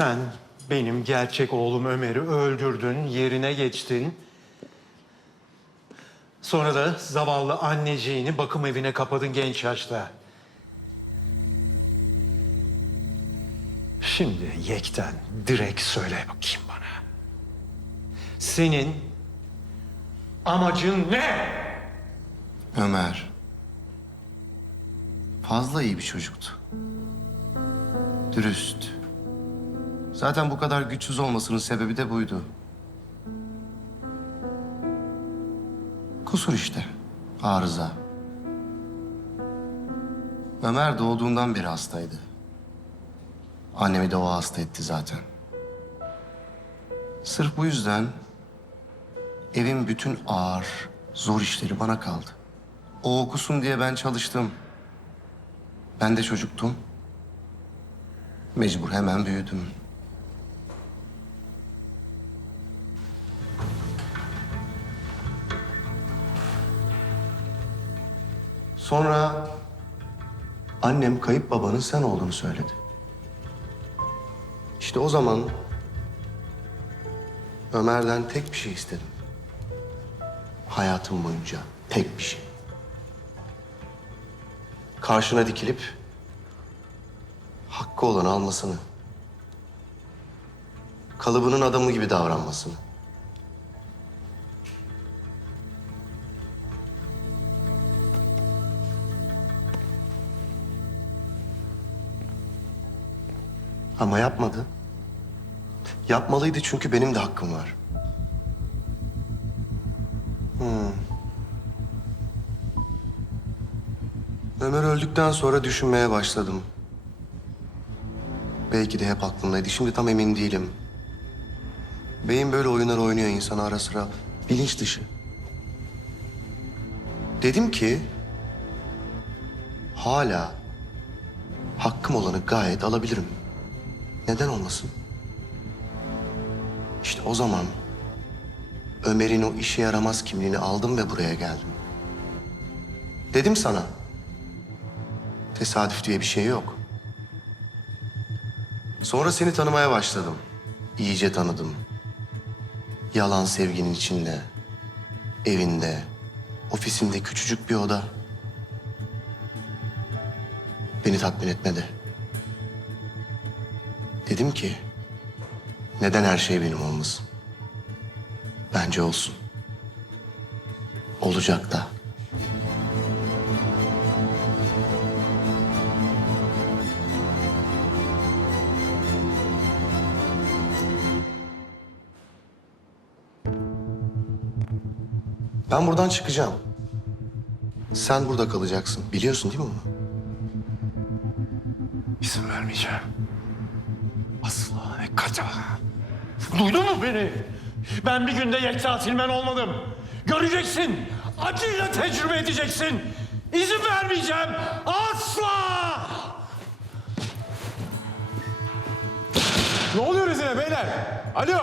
Sen benim gerçek oğlum Ömer'i öldürdün, yerine geçtin. Sonra da zavallı anneciğini bakım evine kapadın genç yaşta. Şimdi Yekten direkt söyle bakayım bana. Senin amacın ne? Ömer. Fazla iyi bir çocuktu. Dürüst. Zaten bu kadar güçsüz olmasının sebebi de buydu. Kusur işte. Arıza. Ömer doğduğundan beri hastaydı. Annemi de o hasta etti zaten. Sırf bu yüzden evin bütün ağır, zor işleri bana kaldı. O okusun diye ben çalıştım. Ben de çocuktum. Mecbur hemen büyüdüm. Sonra annem kayıp babanın sen olduğunu söyledi. İşte o zaman Ömer'den tek bir şey istedim. Hayatım boyunca tek bir şey. Karşına dikilip hakkı olanı almasını. Kalıbının adamı gibi davranmasını. Ama yapmadı. Yapmalıydı çünkü benim de hakkım var. Ömer öldükten sonra düşünmeye başladım. Belki de hep aklımdaydı. Şimdi tam emin değilim. Beyin böyle oyunlar oynuyor insana ara sıra. Bilinç dışı. Dedim ki... Hala hakkım olanı gayet alabilirim. Neden olmasın? İşte o zaman Ömer'in o işe yaramaz kimliğini aldım ve buraya geldim. Dedim sana. Tesadüf diye bir şey yok. Sonra seni tanımaya başladım. İyice tanıdım. Yalan sevginin içinde, evinde, ofisinde küçücük bir oda. Beni tatmin etmedi. Dedim ki, neden her şey benim olmasın? Bence olsun. Olacak da. Ben buradan çıkacağım. Sen burada kalacaksın. Biliyorsun değil mi bunu? İzin vermeyeceğim. Asla ve kata. Duydun mu beni? Ben bir günde Yekta Tilmen olmadım. Göreceksin. Acıyla tecrübe edeceksin. İzin vermeyeceğim. Asla! Ne oluyor Rezine beyler? Alo!